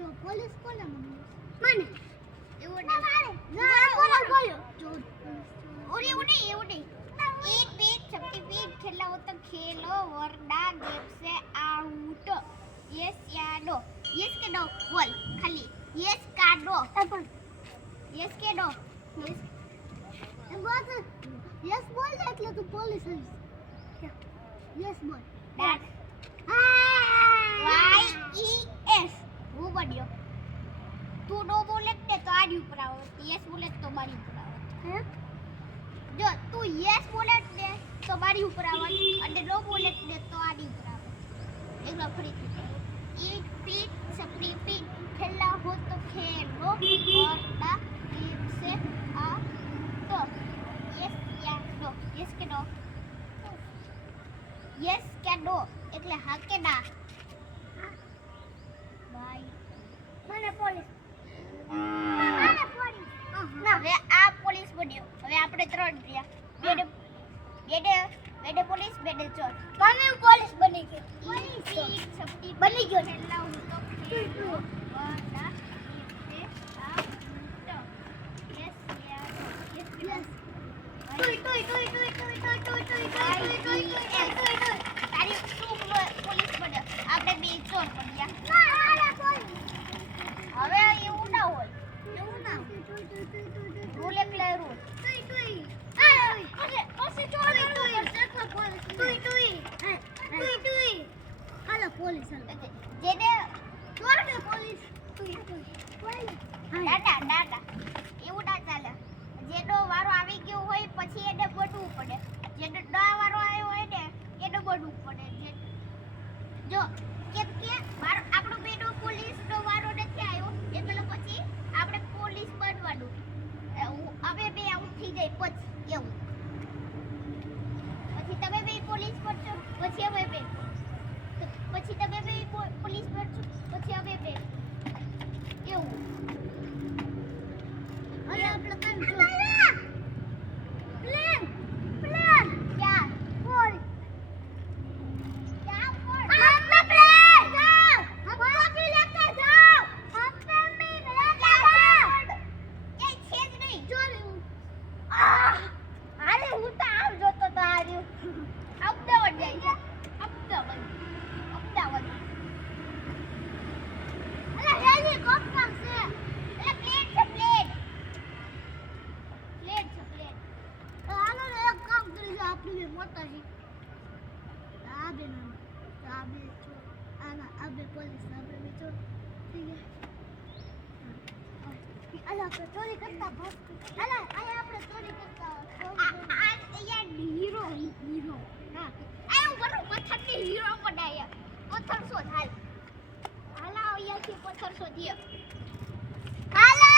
જો પોલીસ કોને મને એવું ના મારે બોલ્યો જો ઓરે ઓરે એવું નહીં एक पेज छपटी पेज खेला होता खेलो वरना गेम से आउट यस या नो यस के नो बोल खाली यस का नो यस के नो યસ બોલ દે એટલે તું પોલીસ આવીશ યસ બોલ that y e s वो बढ़ियो तू नो बोले तो आड़ी ऊपर आओ यस बोले तो बारी ऊपर आओ હે જો તું યસ બોલે ને તો બારી ઉપર આવવાની અને નો બોલે ને તો આડી ઉપર આવવાની એકલા ફરીથી ઈટ પીટ સપરી પીટ ખેલા હો તો ખેલો વરના ગેમ સે આ તો યસ યા નો યસ કે નો યસ કે નો એટલે હા કે ના બાય મને પોલીસ ના હવે આ પોલીસ બન્યો હવે આપણે ત્રણ રહ્યા બેડે બેડે બેડે પોલીસ બેડે ચોર તમે પોલીસ બની ગઈ પોલીસ સપટી બની ગયો ને. છેલ્લા હું તો ખેલો વરના ગેમ સે આ તો યસ યા યસ યસ તારી શું પોલીસ બન્યો આપણે બે ચોર બન્યા હવે એવું ના હોય એવું ના રૂલ એટલે રૂલ હાલો પોલીસ જેને પોલીસ દાદા દાદા એવું ના ચાલે જેનો વારો આવી ગયો હોય પછી એને બનવું પડે જેનો ના વારો આવ્યો હોય ને એને બનવું પડે જો કેમ કે આપણો બેનો પોલીસનો વારો નથી આવ્યો એટલે પછી આપણે પોલીસ બનવાનું હવે બે આઉટ થઈ જાય પછી એવું પછી તમે બે પોલીસ બનશો પછી અમે બે પછી તમે બે પોલીસ બનશો પછી અમે બે એવું અરે આપણે કામ જો પ્લેન પ્લેન ક્યાં બોલ ક્યાં બોલ हमने प्लेन जाओ हमको भी लेके जाओ हमने भी लेके जाओ એ છે જ નહીં જોયું અરે હું તો આમ જોતો તો આર્યું અમદાવાદ જાય છે અમદાવાદ અમદાવાદ અરે હેલિકોપ્ટર છે એટલે પ્લેન છે પ્લેન પ્લેન છે પ્લેન હાલો ને એક કામ કરી જો આપણી બે મોટા છે આ બે નાના આ બે છો આ બે પોલીસ આપણે બે છો ઠીક છે અલા આપણે ચોરી કરતા બસ અલા અહીંયા આપણે ચોરી કરતા આ યાર હીરો હીરો ના આ હું બરો પથ્થરની હીરો બનાયા પથ્થર શોધ હાલ હાલા અહીંયાથી પથ્થર શોધીએ હાલો